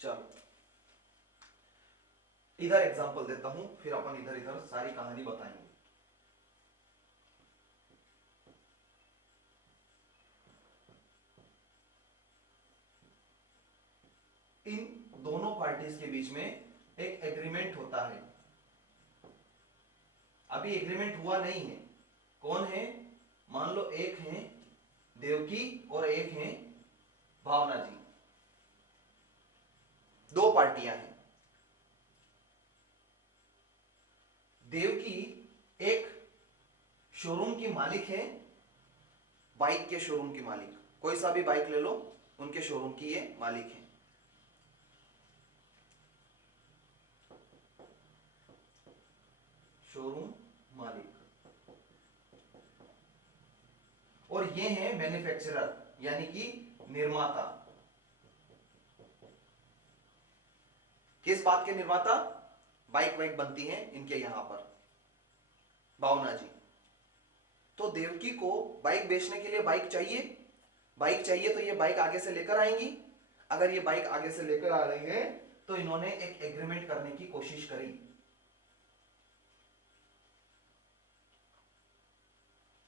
चलो इधर एग्जांपल देता हूं, फिर अपन इधर इधर सारी कहानी बताएंगे। इन दोनों पार्टीज के बीच में एक एग्रीमेंट होता है। अभी एग्रीमेंट हुआ नहीं है। कौन है? मान लो एक है देवकी और एक है भावना जी, दो पार्टियां हैं। देवकी एक शोरूम की मालिक है, बाइक के शोरूम की मालिक, कोई सा भी बाइक ले लो, उनके शोरूम की ये मालिक है। शोरूम मालिक। और ये है मैन्युफैक्चरर, यानी कि निर्माता। किस बात के निर्माता? बाइक वाइक बनती है इनके यहां पर, भावना जी। तो देवकी को बाइक बेचने के लिए बाइक चाहिए। बाइक चाहिए तो ये बाइक आगे से लेकर आएंगी। अगर ये बाइक आगे से लेकर आ रही है तो इन्होंने एक एग्रीमेंट करने की कोशिश करी।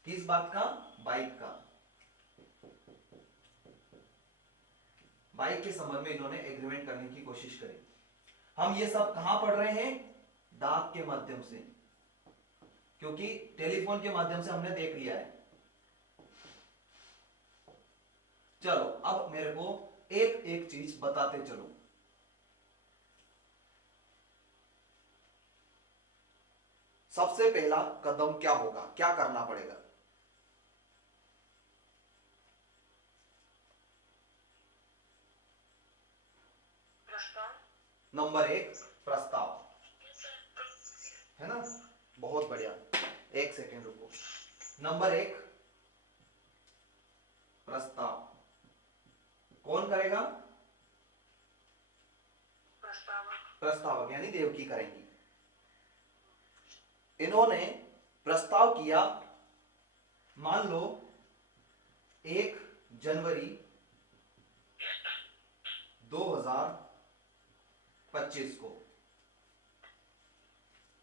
किस बात का? बाइक का। बाइक के संबंध में इन्होंने एग्रीमेंट करने की कोशिश करी। हम ये सब कहां पढ़ रहे हैं? डाक के माध्यम से, क्योंकि टेलीफोन के माध्यम से हमने देख लिया है। चलो अब मेरे को एक एक चीज बताते चलो। सबसे पहला कदम क्या होगा, क्या करना पड़ेगा? नंबर एक, प्रस्ताव, है ना? बहुत बढ़िया, एक सेकेंड रुको। नंबर एक, प्रस्ताव। कौन करेगा? प्रस्तावक यानी देवकी करेंगी। इन्होंने प्रस्ताव किया, मान लो 1 जनवरी 2025 को।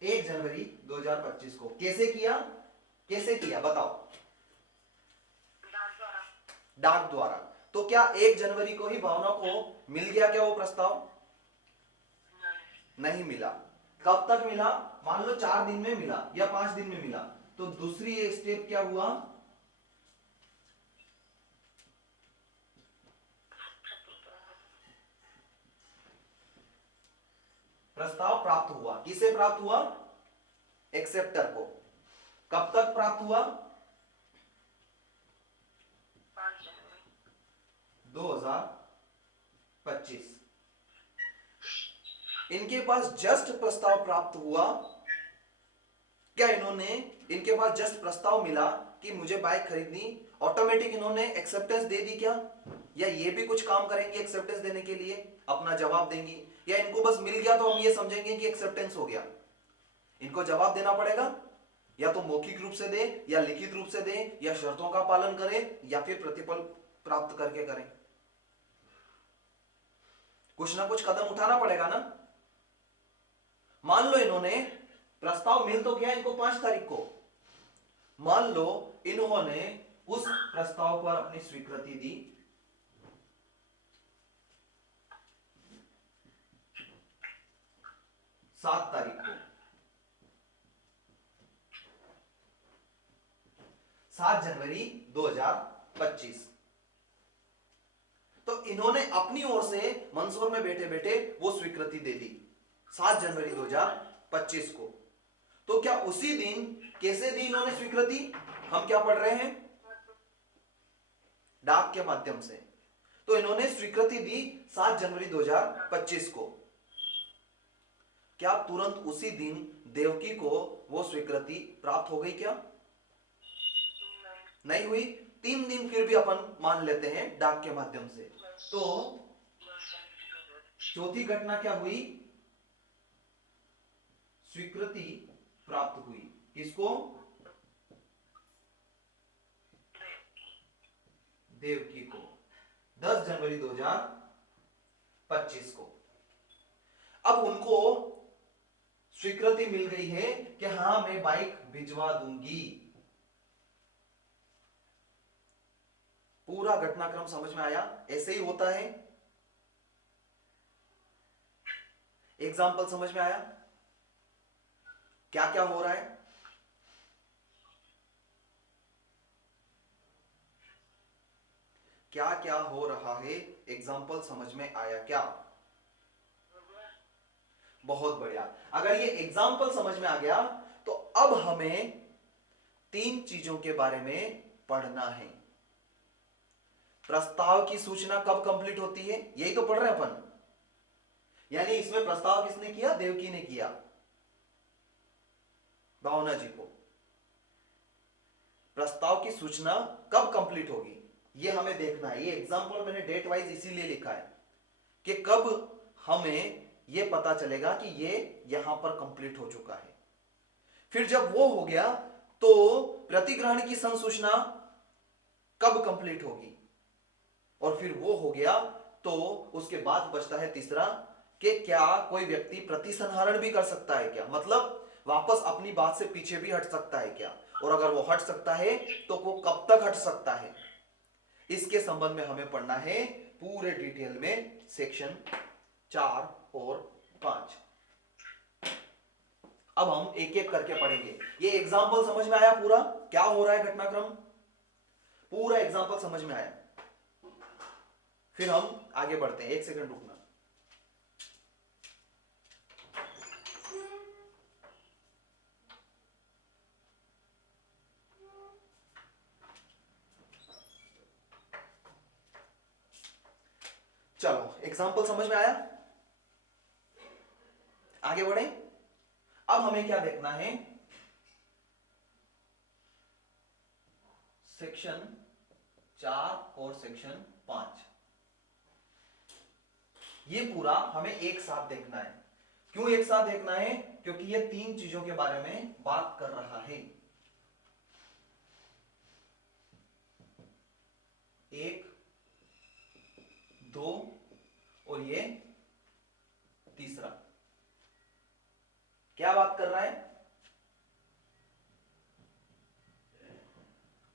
1 जनवरी 2025 को कैसे किया? कैसे किया बताओ? डाक द्वारा। तो क्या 1 जनवरी को ही भावना को मिल गया क्या वो प्रस्ताव? नहीं मिला। कब तक मिला? मान लो 4 दिन में मिला या 5 दिन में मिला। तो दूसरी स्टेप क्या हुआ? प्रस्ताव प्राप्त हुआ। किसे प्राप्त हुआ? एक्सेप्टर को। कब तक प्राप्त हुआ? 2025। इनके पास जस्ट प्रस्ताव प्राप्त हुआ, क्या इन्होंने, इनके पास जस्ट प्रस्ताव मिला कि मुझे बाइक खरीदनी, ऑटोमेटिक इन्होंने एक्सेप्टेंस दे दी क्या? या ये भी कुछ काम करेंगे एक्सेप्टेंस देने के लिए, अपना जवाब देंगी? या इनको बस मिल गया तो हम ये समझेंगे कि एक्सेप्टेंस हो गया? इनको जवाब देना पड़ेगा, या तो मौखिक रूप से दें या लिखित रूप से दें, या शर्तों का पालन करें या फिर प्रतिफल प्राप्त करके करें। कुछ ना कुछ कदम उठाना पड़ेगा ना। मान लो इन्होंने प्रस्ताव मिल तो गया इनको 5 तारीख को, मान लो इन्होंने उस प्रस्ताव पर अपनी स्वीकृति दी 7 तारीख को। 7 जनवरी 2025। तो इन्होंने अपनी ओर से मंदसौर में बैठे बैठे वो स्वीकृति दे दी 7 जनवरी 2025 को। तो क्या उसी दिन, कैसे दी इन्होंने स्वीकृति? हम क्या पढ़ रहे हैं? डाक के माध्यम से। तो इन्होंने स्वीकृति दी 7 जनवरी 2025 को। क्या तुरंत उसी दिन देवकी को वो स्वीकृति प्राप्त हो गई क्या? नहीं हुई। 3 दिन फिर भी अपन मान लेते हैं डाक के माध्यम से। तो चौथी घटना क्या हुई? स्वीकृति प्राप्त हुई। किसको? देवकी को। 10 जनवरी 2025 को। अब उनको स्वीकृति मिल गई है कि हां मैं बाइक भिजवा दूंगी। पूरा घटनाक्रम समझ में आया? ऐसे ही होता है। एग्जाम्पल समझ में आया क्या क्या हो रहा है? क्या क्या हो रहा है? एग्जाम्पल समझ में आया क्या? बहुत बढ़िया। अगर ये एग्जाम्पल समझ में आ गया तो अब हमें तीन चीजों के बारे में पढ़ना है। प्रस्ताव की सूचना कब कंप्लीट होती है, यही तो पढ़ रहे हैं अपन। यानी इसमें प्रस्ताव किसने किया? देवकी ने किया भावना जी को। प्रस्ताव की सूचना कब कंप्लीट होगी ये हमें देखना है। ये एग्जाम्पल मैंने डेट वाइज इसीलिए लिखा है कि कब हमें यह पता चलेगा कि ये यहां पर कंप्लीट हो चुका है। फिर जब वो हो गया तो प्रतिग्रहण की संसूचना कब कंप्लीट होगी, और फिर वो हो गया तो उसके बाद बचता है तीसरा कि क्या कोई व्यक्ति प्रतिसंहरण भी कर सकता है क्या, मतलब वापस अपनी बात से पीछे भी हट सकता है क्या, और अगर वो हट सकता है तो वो कब तक हट सकता है। इसके संबंध में हमें पढ़ना है पूरे डिटेल में सेक्शन 4 और 5। अब हम एक एक करके पढ़ेंगे। ये एग्जाम्पल समझ में आया पूरा क्या हो रहा है घटनाक्रम? पूरा एग्जाम्पल समझ में आया? फिर हम आगे बढ़ते हैं। एक सेकंड रुकना। चलो एग्जाम्पल समझ में आया? आगे बढ़े। अब हमें क्या देखना है? सेक्शन 4 और सेक्शन 5 ये पूरा हमें एक साथ देखना है। क्यों एक साथ देखना है? क्योंकि ये तीन चीजों के बारे में बात कर रहा है। एक, दो और ये तीसरा। क्या बात कर रहा है?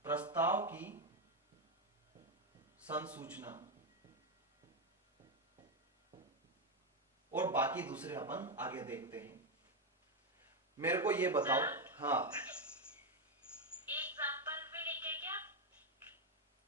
प्रस्ताव की संसूचना और बाकी दूसरे अपन आगे देखते हैं। मेरे को ये बताओ। हाँ एग्जाम्पल भी लिखे क्या?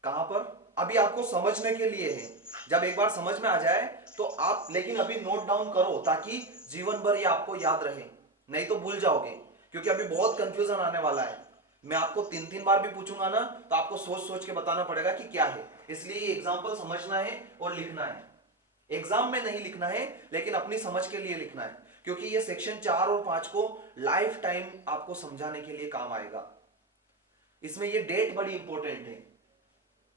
कहां पर? अभी आपको समझने के लिए है। जब एक बार समझ में आ जाए तो आप, लेकिन अभी नोट डाउन करो ताकि जीवन भर ये आपको याद रहे, नहीं तो भूल जाओगे। क्योंकि अभी बहुत कंफ्यूजन आने वाला है। मैं आपको 3-3 बार भी पूछूंगा ना तो आपको सोच सोच के बताना पड़ेगा कि क्या है। इसलिए ये एग्जाम्पल समझना है और लिखना है। एग्जाम में नहीं लिखना है लेकिन अपनी समझ के लिए लिखना है, क्योंकि ये सेक्शन 4 और 5 को लाइफ टाइम आपको समझाने के लिए काम आएगा। इसमें ये डेट बड़ी इंपॉर्टेंट है।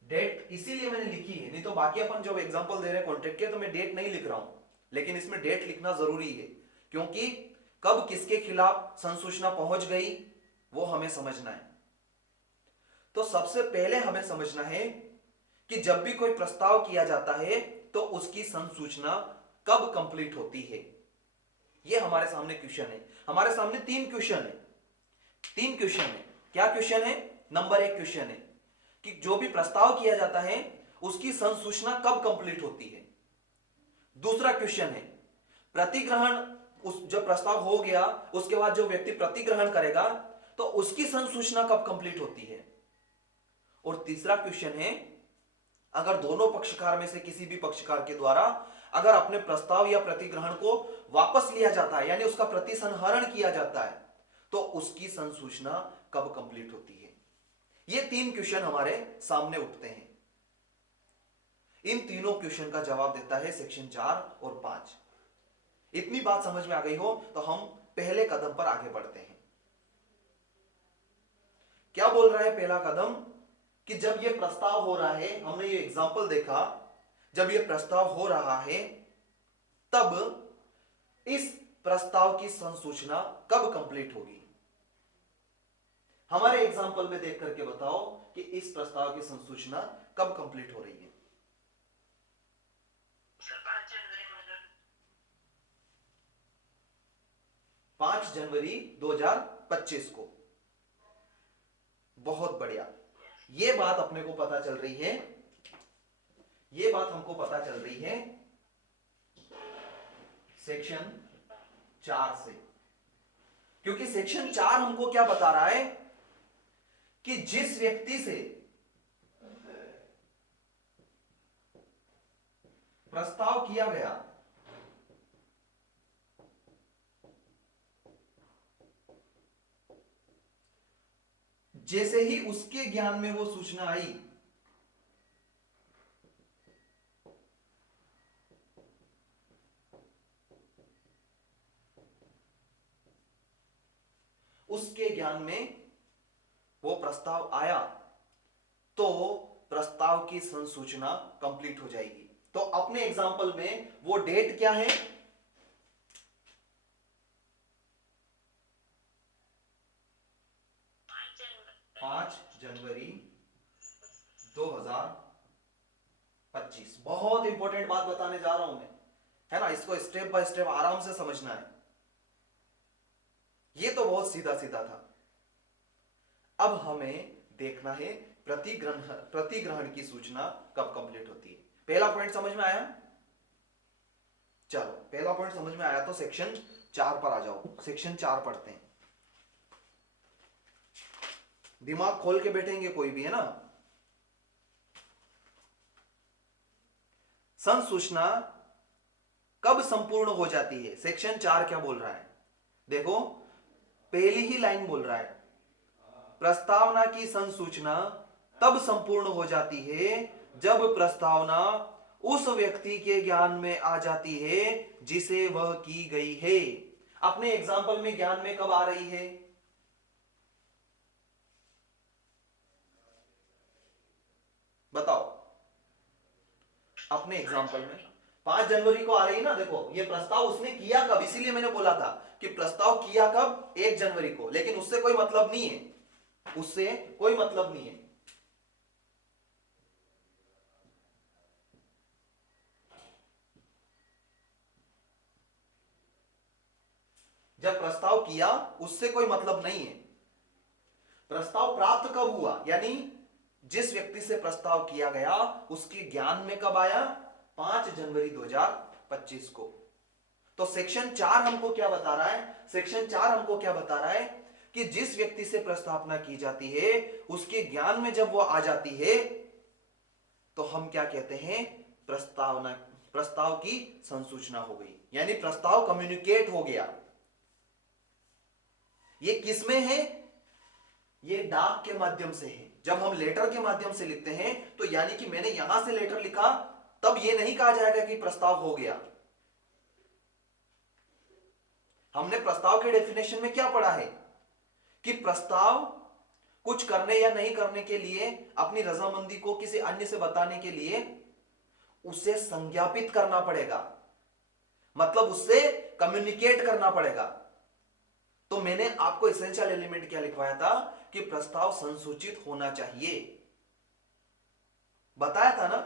डेट इसीलिए मैंने लिखी है, नहीं तो बाकी अपन जो एग्जांपल दे रहे हैं कॉन्ट्रैक्ट के तो मैं डेट नहीं लिख रहा हूं, लेकिन इसमें डेट लिखना जरूरी है। क्योंकि कब किसके खिलाफ संसूचना पहुंच गई वो हमें समझना है। तो सबसे पहले हमें समझना है कि जब भी कोई प्रस्ताव किया जाता है तो उसकी संसूचना कब कंप्लीट होती है। ये हमारे सामने क्वेश्चन है। हमारे सामने 3 क्वेश्चन है। 3 क्वेश्चन है। क्या क्वेश्चन है? नंबर 1 क्वेश्चन है कि जो भी प्रस्ताव किया जाता है उसकी संसूचना कब कंप्लीट होती है। दूसरा क्वेश्चन है प्रतिग्रहण, उस जब प्रस्ताव हो गया उसके बाद जो व्यक्ति प्रतिग्रहण करेगा तो उसकी संसूचना कब कंप्लीट होती है। और तीसरा क्वेश्चन है अगर दोनों पक्षकार में से किसी भी पक्षकार के द्वारा अगर अपने प्रस्ताव या प्रतिग्रहण को वापस लिया जाता है, यानी उसका प्रतिसंहरण किया जाता है, तो उसकी संसूचना कब कंप्लीट होती है। ये 3 क्वेश्चन हमारे सामने उठते हैं। इन तीनों क्वेश्चन का जवाब देता है सेक्शन 4 और 5। इतनी बात समझ में आ गई हो तो हम पहले कदम पर आगे बढ़ते हैं। क्या बोल रहा है पहला कदम? कि जब यह प्रस्ताव हो रहा है, हमने ये एग्जाम्पल देखा, जब यह प्रस्ताव हो रहा है तब इस प्रस्ताव की संसूचना कब कंप्लीट होगी। हमारे एग्जाम्पल में देख करके बताओ कि इस प्रस्ताव की संसूचना कब कंप्लीट हो रही है। सर 5 जनवरी 2000। 5 जनवरी 2025 को। बहुत बढ़िया, ये बात अपने को पता चल रही है, ये बात हमको पता चल रही है सेक्शन 4 से। क्योंकि सेक्शन 4 हमको क्या बता रहा है कि जिस व्यक्ति से प्रस्ताव किया गया, जैसे ही उसके ज्ञान में वो सूचना आई, उसके ज्ञान में वो प्रस्ताव आया, तो प्रस्ताव की संसूचना कंप्लीट हो जाएगी। तो अपने एग्जाम्पल में वो डेट क्या है? 5 जनवरी 2025। बहुत इंपॉर्टेंट बात बताने जा रहा हूं मैं, है ना। इसको स्टेप बाय स्टेप आराम से समझना है। ये तो बहुत सीधा सीधा था। अब हमें देखना है प्रतिग्रहण की सूचना कब कंप्लीट होती है। पहला पॉइंट समझ में आया? चलो, पहला पॉइंट समझ में आया तो सेक्शन 4 पर आ जाओ। सेक्शन 4 पढ़ते हैं। दिमाग खोल के बैठेंगे कोई भी, है ना। संसूचना कब संपूर्ण हो जाती है? सेक्शन 4 क्या बोल रहा है? देखो, पहली ही लाइन बोल रहा है, प्रस्तावना की संसूचना तब संपूर्ण हो जाती है जब प्रस्तावना उस व्यक्ति के ज्ञान में आ जाती है जिसे वह की गई है। अपने एग्जाम्पल में ज्ञान में कब आ रही है? बताओ। अपने एग्जाम्पल में 5 जनवरी को आ रही है ना। देखो, ये प्रस्ताव उसने किया कब, इसीलिए मैंने बोला था कि प्रस्ताव किया कब, 1 जनवरी को। लेकिन उससे कोई मतलब नहीं है, उससे कोई मतलब नहीं है। जब प्रस्ताव किया उससे कोई मतलब नहीं है। प्रस्ताव प्राप्त कब हुआ, यानी जिस व्यक्ति से प्रस्ताव किया गया उसके ज्ञान में कब आया? 5 जनवरी 2025 को। तो सेक्शन 4 हमको क्या बता रहा है? सेक्शन 4 हमको क्या बता रहा है कि जिस व्यक्ति से प्रस्तावना की जाती है उसके ज्ञान में जब वो आ जाती है तो हम क्या कहते हैं? प्रस्ताव की संसूचना हो गई, यानी प्रस्ताव कम्युनिकेट हो गया। ये किसमें है? ये डाक के माध्यम से है। जब हम लेटर के माध्यम से लिखते हैं तो यानी कि मैंने यहां से लेटर लिखा, तब ये नहीं कहा जाएगा कि प्रस्ताव हो गया। हमने प्रस्ताव के डेफिनेशन में क्या पढ़ा है कि प्रस्ताव कुछ करने या नहीं करने के लिए, अपनी रजामंदी को किसी अन्य से बताने के लिए उसे संज्ञापित करना पड़ेगा, मतलब उससे कम्युनिकेट करना पड़ेगा। तो मैंने आपको एसेंशियल एलिमेंट क्या लिखवाया था कि प्रस्ताव संसूचित होना चाहिए। बताया था ना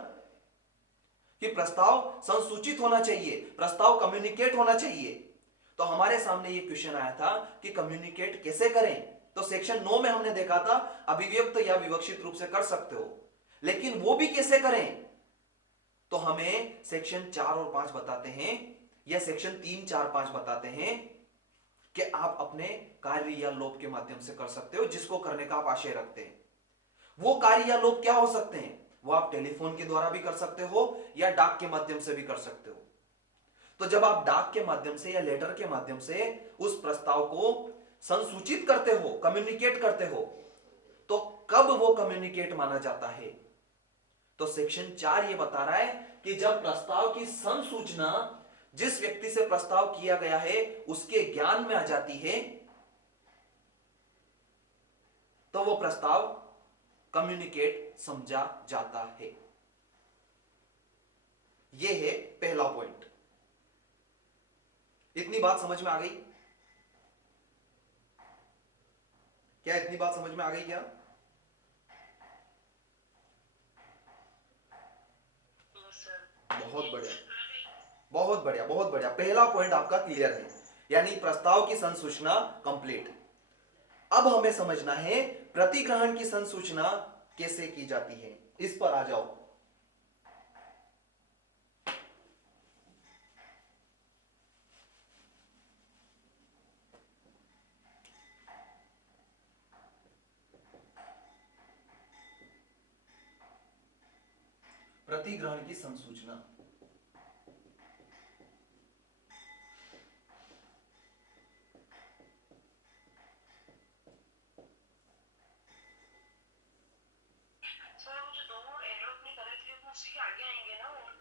कि प्रस्ताव संसूचित होना चाहिए, प्रस्ताव कम्युनिकेट होना चाहिए। तो हमारे सामने ये क्वेश्चन आया था कि कम्युनिकेट कैसे करें। तो सेक्शन 9 में हमने देखा था अभिव्यक्त या विवक्षित रूप से कर सकते हो, लेकिन वो भी कैसे करें? तो हमें सेक्शन 4 और 5 बताते हैं, या सेक्शन 3, 4, 5 बताते हैं कि आप अपने कार्य या लोभ के माध्यम से कर सकते हो, जिसको करने का आप आशय रखते हैं। वो कार्य या लोभ क्या हो सकते हैं? वो आप टेलीफोन के द्वारा भी कर सकते हो या डाक के माध्यम से भी कर सकते हो। तो जब आप डाक के माध्यम से या लेटर के माध्यम से उस प्रस्ताव को संसूचित करते हो, कम्युनिकेट करते हो, तो कब वो कम्युनिकेट माना जाता है? तो सेक्शन 4 ये बता रहा है कि जब प्रस्ताव की संसूचना जिस व्यक्ति से प्रस्ताव किया गया है उसके ज्ञान में आ जाती है, तो वो प्रस्ताव कम्युनिकेट समझा जाता है। यह है पहला पॉइंट। इतनी बात समझ में आ गई क्या? इतनी बात समझ में आ गई क्या? बहुत बढ़िया, बहुत बढ़िया, बहुत बढ़िया। पहला पॉइंट आपका क्लियर है, यानी प्रस्ताव की संसूचना कंप्लीट। अब हमें समझना है प्रतिग्रहण की संसूचना कैसे की जाती है, इस पर आ जाओ। प्रतिग्रहण की संसूचना